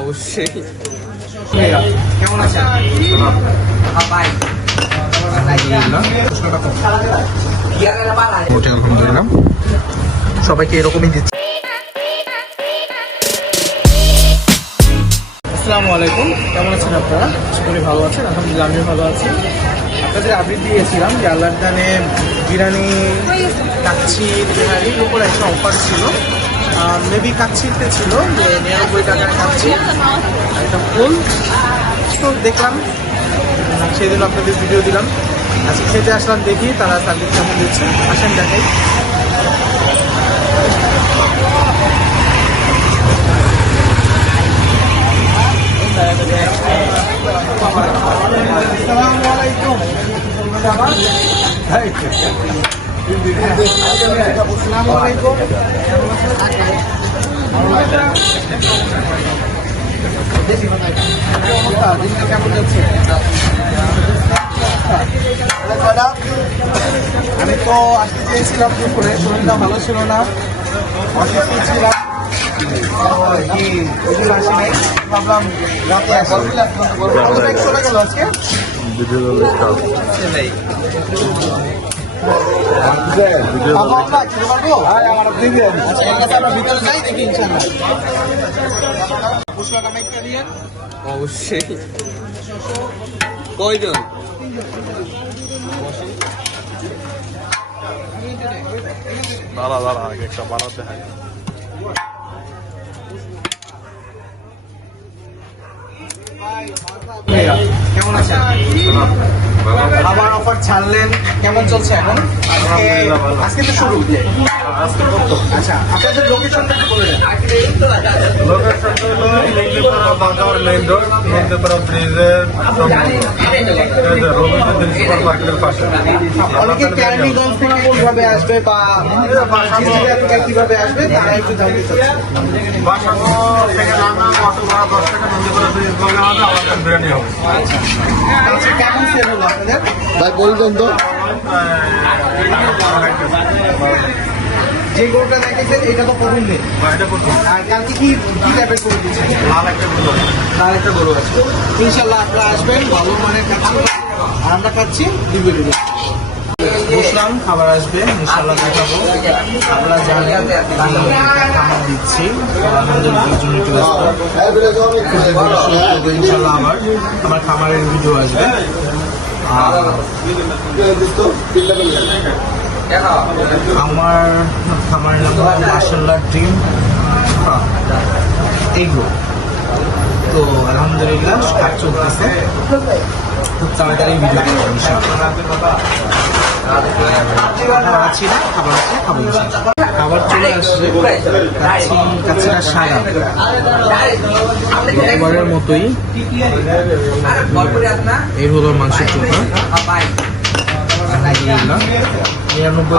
অবশ্যই কেমন আছেন সবাইকে এরকমই দিচ্ছে আসসালামু আলাইকুম। কেমন আছেন আপনারা? করি ভালো আছেন। আলহামদুলিল্লাহ, আমিও ভালো আছি। আপনাদের আপডেট দিয়েছিলাম যে আল্লাহ দানে বিরিয়ানি কাচ্ছি বিরিয়ানির উপর একটা অফার ছিল। মেবি কাচ্ছিতে ছিল নিরানব্বই টাকার কাচ্ছি এটা ফুল। তো দেখলাম সেই জন্য আপনাদের ভিডিও দিলাম। আজকে খেতে আসলাম, দেখি তারা সার্ভিস কেমন দিচ্ছে। আসেন, দেখাই। কেমন যাচ্ছে আমি তো আসতে চেয়েছিলাম দুপুরে শরীরটা ভালো ছিল না। অসুস্থ ছিলাম। ভাবলাম রাতে চলে গেল আজকে? অবশ্যই কয়জন দাঁড়া দাঁড়া একটা বাড়াতে হয় কেমন আছেন? আবার অফার ছাড়লেন। কেমন চলছে এখন? আজকে আজকে তো শুরু। আচ্ছা আপনাদের লোকেশনটা একটু বলে দেন। লোকেশনটা হলো মেঘলিপুরা বাজার মেইন রোড মেঘলিপুরা ব্রিজের রবীন্দ্র সুপার মার্কেটের পাশে। অনেকে ক্যারানিগঞ্জ থেকে কোনভাবে আসবে বা কীভাবে আসবে তারা একটু জানতে চাচ্ছে বাসাগর থেকে রান্না অটো ভাড়া দশ টাকা আমাদের বিরিয়ানি হবে। আচ্ছা কেমন সেল আপনাদের ভাই বলবেন তো। যে গরুটা দেখেছেন এটা তো প্রথম দিন। আর কালকে কি কি টাইপের গরু দিচ্ছেন? লাল একটা গুলো তার একটা গরু আছে। ইনশাল্লাহ আপনারা আসবেন ভালো মানের কাছে আর আমরা খাচ্ছি দিবে বসলাম, খাবার আসবে ইনশাল্লাহ দেখাবো। আপনারা জানেন খাবার দিচ্ছি। ইনশাল্লাহ আবার আমার খাবারের ভিডিও আসবে। আমার খামারের নাম মার্শাল্লাহ ড্রিম এইগুলো তো আলহামদুলিল্লাহ, কাজ চলতেছে। খুব তাড়াতাড়ি ভিডিও করব খাবার চলে আসছে কাচ্ছি কাচ্ছিটা সাদা মতোই এই হলো মাংসের চোখা আলহামদুলিল্লাহ। নিরানব্বই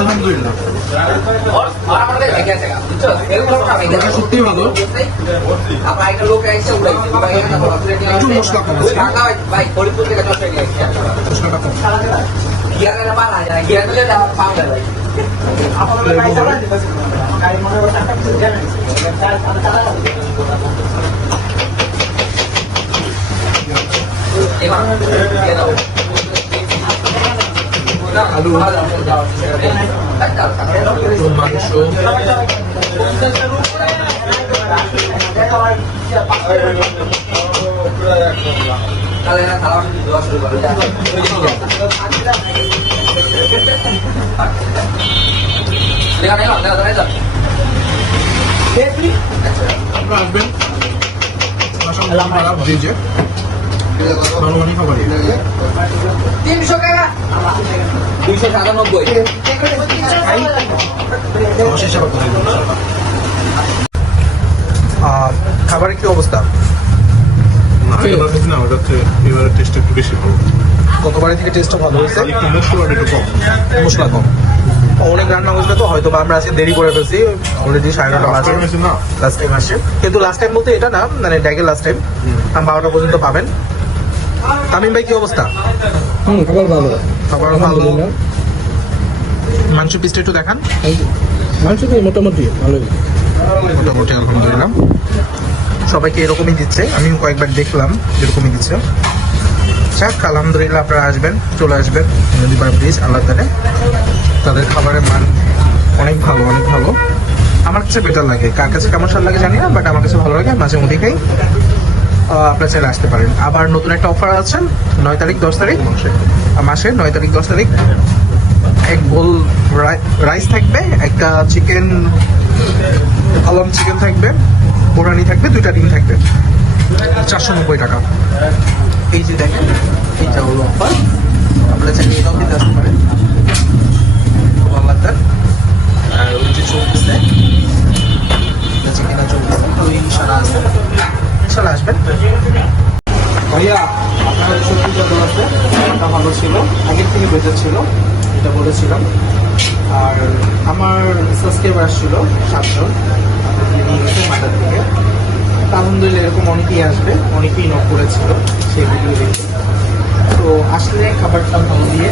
আলহামদুলিল্লাহ। সত্যি ভালো। একটু মশলা কম মশলাটা কম। আলু মাংস। আপনার আসবেন। দিয়েছে দুইশো সাতানব্বই। আহ, খাবারের কি অবস্থা? না এবার বেশি না ওটা হচ্ছে এবারের টেস্ট একটু বেশি ভালো। গতবারের থেকে টেস্টটা ভালো হয়েছে? একটু একটু কম। মশলা কম। অনেক রান্না হয়েছে তো হয়তো বা আমরা আজকে দেরি করে ফেলছি। অলরেডি সাড়ে নটা বাজে। লাস্ট টাইম আসছে। কিন্তু লাস্ট টাইম বলতে এটা না মানে ড্যাগের লাস্ট টাইম বারোটা পর্যন্ত পাবেন। তামিম ভাই কি অবস্থা? হুম খাবার ভালো। খাবার ভালো। মাংস পিসটা একটু দেখান। মাংস তো মোটামুটি ভালোই। মোটামুটি আলহামদুলিল্লাহ। সবাইকে এরকমই দিচ্ছে। আমি কয়েকবার দেখলাম এরকমই দিচ্ছে। যাক আলহামদুলিল্লাহ আপনারা আসবেন চলে আসবেন নদীপাড়া ব্রিজ আল্লাহ তালে। তাদের খাবারের মান অনেক ভালো অনেক ভালো। আমার কাছে বেটার লাগে। কার কাছে কেমন স্বাদ লাগে জানি না বাট আমার কাছে ভালো লাগে মাঝে মধ্যে খাই। আপনারা চাইলে আসতে পারেন। আবার নতুন একটা অফার আছে, নয় তারিখ, দশ তারিখ মাসে, নয় তারিখ, দশ তারিখ। এক বোল রাইস থাকবে, একটা চিকেন আলম চিকেন থাকবে কোরআনি থাকবে, দুইটা ডিম থাকবে। চারশো নব্বই টাকা। এই যে দেখেন এইটা হলো অফার আপনারা চাইলে এটাও দিতে আসতে পারেন। আর ওই যে আমার সাবস্ক্রাইবার আসছিল সাতজন নিয়ে গেছে মাথার আলহামদুলিল্লাহ এরকম অনেকেই আসবে অনেকেই নক করেছিল সেই ভিডিও দেখে। তো আসলে খাবারটা ভালো দিয়ে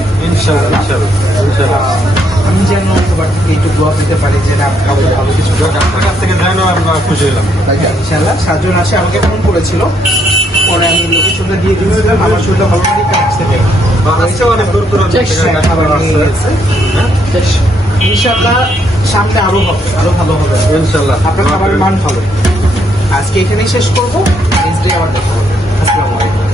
আমি যেন খাবার থেকে একটু দোয়া দিতে পারি যে না খাবার ভালো কিছু। আপনার কাছ থেকে জানো আমরা খুশি হলাম। ইনশাল্লাহ সাতজন আসে আমাকে ফোন করেছিল। পরে আমি লোকেশনটা দিয়ে দিয়েছিলাম আমার শরীরটা ভালো লাগে কাটছে ইনশাল্লাহ সামনে আরও হবে আরও ভালো হবে। ইনশাল্লাহ আপনার খাবারের মান ভালো। আজকে এখানেই শেষ করব নেক্সট ডে আবার দেখা হবে। আসসালামু আলাইকুম।